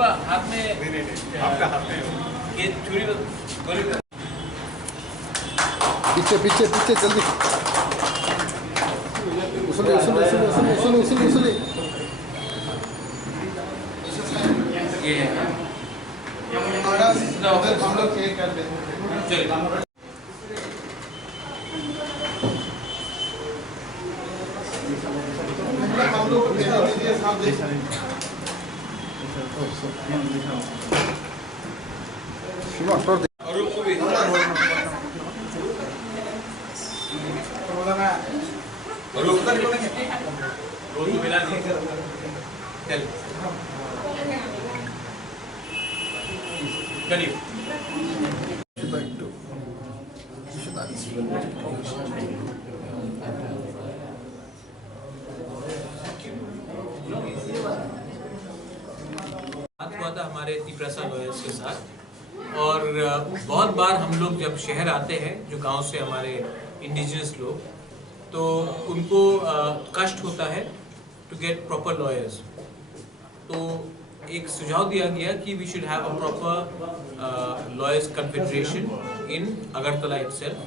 होगा हाथ में, नहीं आपका हाथ में ये छुरी गोली पीछे पीछे पीछे जल्दी उसले उसले उसले उसले उसले उसले उसले ये हम लोग चेक कर देते हैं। हम लोग को भेज दीजिए साहब देख अरूप को भी अरूप का रोज मिला नहीं चल करिए बात हुआ था हमारे तिपरासा लॉयर्स के साथ और बहुत बार हम लोग जब शहर आते हैं जो गांव से हमारे इंडिजिनस लोग तो उनको कष्ट होता है टू गेट प्रॉपर लॉयर्स। तो एक सुझाव दिया गया कि we should have a proper lawyers confederation in Agartala itself,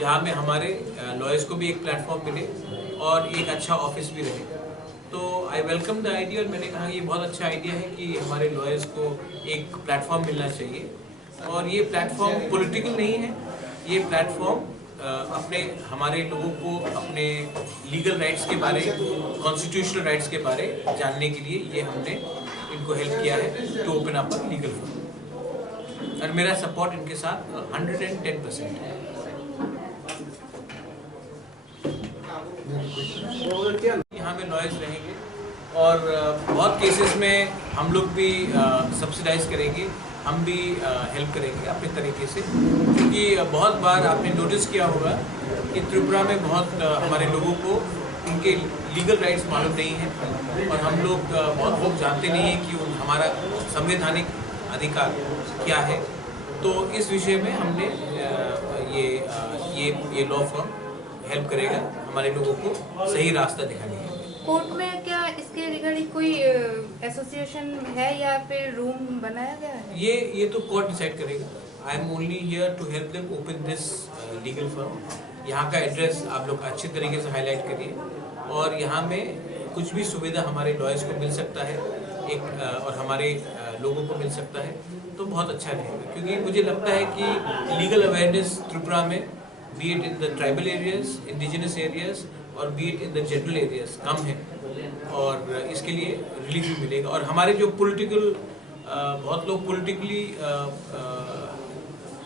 जहाँ में हमारे लॉयर्स को भी एक प्लेटफॉर्म मिले और एक अच्छा ऑफिस भी रहे। तो आई वेलकम द आइडिया और मैंने कहा ये बहुत अच्छा आइडिया है कि हमारे लॉयर्स को एक प्लेटफॉर्म मिलना चाहिए। और ये प्लेटफॉर्म पॉलिटिकल नहीं है, ये प्लेटफॉर्म अपने हमारे लोगों को अपने लीगल राइट्स के बारे, कॉन्स्टिट्यूशनल राइट्स के बारे जानने के लिए ये हमने इनको हेल्प किया है to open up a legal firm. और मेरा सपोर्ट इनके साथ 110% है। यहाँ में लॉयर्स रहेंगे और बहुत केसेस में हम लोग भी सब्सिडाइज करेंगे, हम भी हेल्प करेंगे अपने तरीके से, क्योंकि बहुत बार आपने नोटिस किया होगा कि त्रिपुरा में बहुत हमारे लोगों को उनके लीगल राइट्स मालूम नहीं है और हम लोग बहुत लोग जानते नहीं हैं कि हमारा संवैधानिक अधिकार क्या है। तो इस विषय में हमने ये लॉ फर्म हेल्प करेगा हमारे लोगों को सही रास्ता दिखाने के लिए। कोर्ट में क्या इसके रिगार्डिंग कोई एसोसिएशन है या फिर रूम बनाया गया है? ये तो कोर्ट डिसाइड करेगा। I am only here to help them open this legal firm. यहाँ का एड्रेस आप लोग अच्छी तरीके से हाईलाइट करिए और यहाँ में कुछ भी सुविधा हमारे लॉयर्स को मिल सकता है और हमारे लोगों को मिल सकता है तो बहुत अच्छा रहेगा, क्योंकि मुझे लगता है कि लीगल अवेयरनेस त्रिपुरा में be it in the tribal areas, indigenous areas और be it in the general areas कम है और इसके लिए रिलीफ भी मिलेगा। और हमारे जो पॉलिटिकल बहुत लोग पॉलिटिकली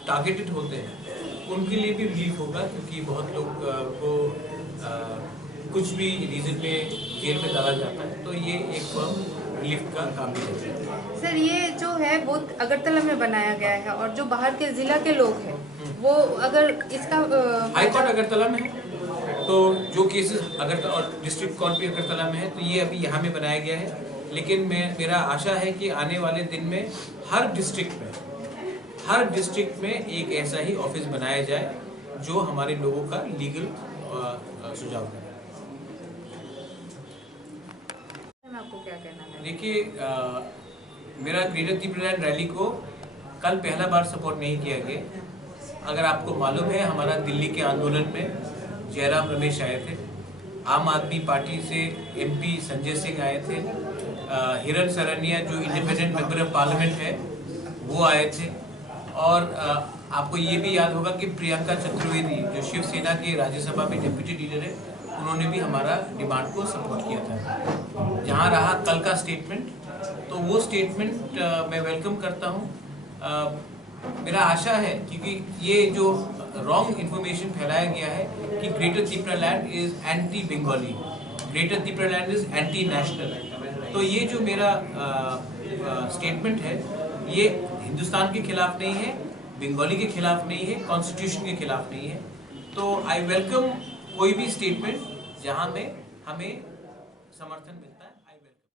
टारगेटेड होते हैं उनके लिए भी रिलीफ होगा, क्योंकि बहुत लोग को कुछ भी रीजन में जेल में डाला जाता है। तो ये एक फर्म रिलीफ का काम भी करता है। सर ये जो है वो अगरतला में बनाया गया है और जो बाहर के जिला के लोग हैं वो अगर इसका हाई कोर्ट अगरतला में है तो जो केसेस अगरतला और डिस्ट्रिक्ट कोर्ट भी अगरतला में है तो ये अभी यहाँ में बनाया गया है। लेकिन मेरा आशा है कि आने वाले दिन में हर डिस्ट्रिक्ट में एक ऐसा ही ऑफिस बनाया जाए जो हमारे लोगों का लीगल सुझाव करे। आपको क्या कहना है? देखिए मेरा ग्रेटर त्रिपुरालैंड रैली को कल पहला बार सपोर्ट नहीं किया गया। अगर आपको मालूम है हमारा दिल्ली के आंदोलन में जयराम रमेश आए थे, आम आदमी पार्टी से एमपी संजय सिंह आए थे, हिरन सरनिया जो इंडिपेंडेंट मेंबर ऑफ पार्लियामेंट है वो आए थे और आपको ये भी याद होगा कि प्रियंका चतुर्वेदी जो शिवसेना के राज्यसभा में डिप्टी लीडर है उन्होंने भी हमारा डिमांड को सपोर्ट किया था। जहाँ रहा कल का स्टेटमेंट तो वो स्टेटमेंट मैं वेलकम करता हूँ। मेरा आशा है क्योंकि ये जो रॉन्ग इन्फॉर्मेशन फैलाया गया है कि greater Tripuraland is anti Bengali, greater Tripuraland is anti national, तो ये जो मेरा स्टेटमेंट है ये हिंदुस्तान के खिलाफ नहीं है, बंगाली के खिलाफ नहीं है, कॉन्स्टिट्यूशन के खिलाफ नहीं है। तो आई वेलकम कोई भी स्टेटमेंट जहाँ में हमें समर्थन मिले।